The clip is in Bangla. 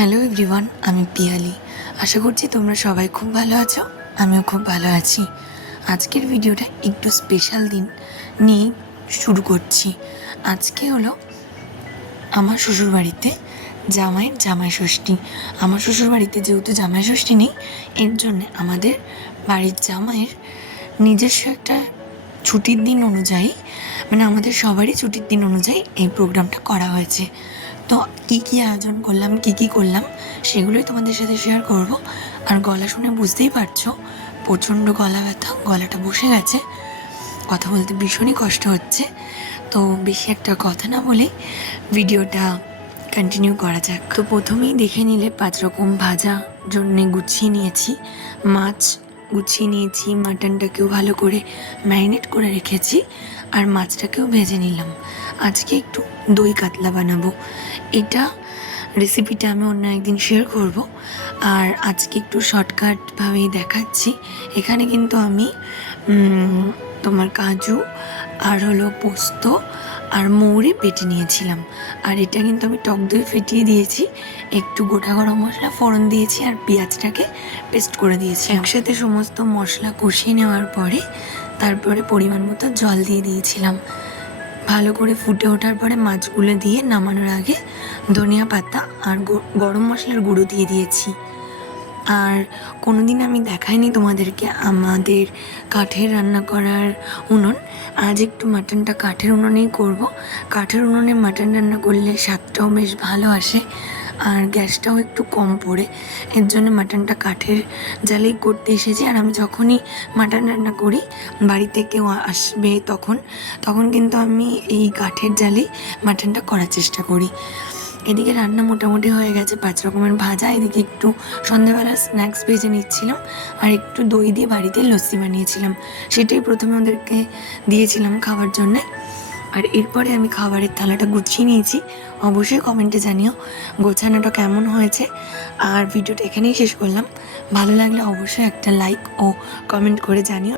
হ্যালো এভরিওয়ান, আমি পিয়ালি। আশা করছি তোমরা সবাই খুব ভালো আছো। আমিও খুব ভালো আছি। আজকের ভিডিওটা একটু স্পেশাল দিন নিয়ে শুরু করছি। আজকে হলো আমার শ্বশুরবাড়িতে জামাইয়ের জামাই ষষ্ঠী। আমার শ্বশুরবাড়িতে যেহেতু জামাই ষষ্ঠী নেই, এর জন্যে আমাদের বাড়ির জামাইয়ের নিজস্ব একটা ছুটির দিন অনুযায়ী, মানে আমাদের সবারই ছুটির দিন অনুযায়ী এই প্রোগ্রামটা করা হয়েছে। তো কী আয়োজন করলাম, কী করলাম, সেগুলোই তোমাদের সাথে শেয়ার করব। আর গলা শুনে বুঝতেই পারছো প্রচণ্ড গলা ব্যথা, গলাটা বসে গেছে, কথা বলতে ভীষণই কষ্ট হচ্ছে। তো বেশি একটা কথা না বলে ভিডিওটা কন্টিনিউ করা যাক। তো প্রথমেই দেখে নিলে 5 রকম ভাজা জন্যে গুছিয়ে নিয়েছি। মাছ গুছিয়ে নিয়েছি, মাটনটাকেও ভালো করে ম্যারিনেট করে রেখেছি, আর মাছটাকেও ভেজে নিলাম। আজকে একটু দই কাতলা বানাবো। এটা রেসিপিটা আমি অন্য একদিন শেয়ার করব। আর আজকে একটু শর্টকাটভাবেই দেখাচ্ছি। এখানে কিন্তু আমি তোমার কাজু আর হলো পোস্ত আর মৌরি বেটে নিয়েছিলাম। আর এটা কিন্তু আমি টক দই ফেটিয়ে দিয়েছি, একটু গোটা গরম মশলা ফোড়ন দিয়েছি, আর পেঁয়াজটাকে পেস্ট করে দিয়েছি। একসাথে সমস্ত মশলা কষিয়ে নেওয়ার পরে তারপরে পরিমাণ মতো জল দিয়ে দিয়েছিলাম। ভালো করে ফুটে ওঠার পরে মাছগুলো দিয়ে নামানোর আগে ধনিয়া পাতা আর গরম মশলার গুঁড়ো দিয়ে দিয়েছি। আর কোনো দিন আমি দেখাইনি তোমাদেরকে আমাদের কাঠের রান্না করার উনুন। আজ একটু মাটনটা কাঠের উনুনেই করব। কাঠের উনুনে মাটন রান্না করলে স্বাদটাও বেশ ভালো আসে, আর গ্যাসটাও একটু কম পড়ে। এর জন্য মাটনটা কাঠের জালেই করতে এসেছি। আর আমি যখনই মাটন রান্না করি, বাড়িতে কেউ আসবে তখন কিন্তু আমি এই কাঠের জালেই মাটনটা করার চেষ্টা করি। এদিকে রান্না মোটামুটি হয়ে গেছে, 5 রকমের ভাজা। এদিকে একটু সন্ধ্যাবেলা স্ন্যাক্স ভেজে নিচ্ছিলাম, আর একটু দই দিয়ে বাড়িতে লস্যি বানিয়েছিলাম। সেটাই প্রথমে ওদেরকে দিয়েছিলাম খাওয়ার জন্যে। আর এরপরে আমি খাবারের থালাটা গুছিয়ে নিয়েছি। অবশ্যই কমেন্টে জানিও গোছানোটা কেমন হয়েছে। আর ভিডিওটা এখানেই শেষ করলাম। ভালো লাগলে অবশ্যই একটা লাইক ও কমেন্ট করে জানিও।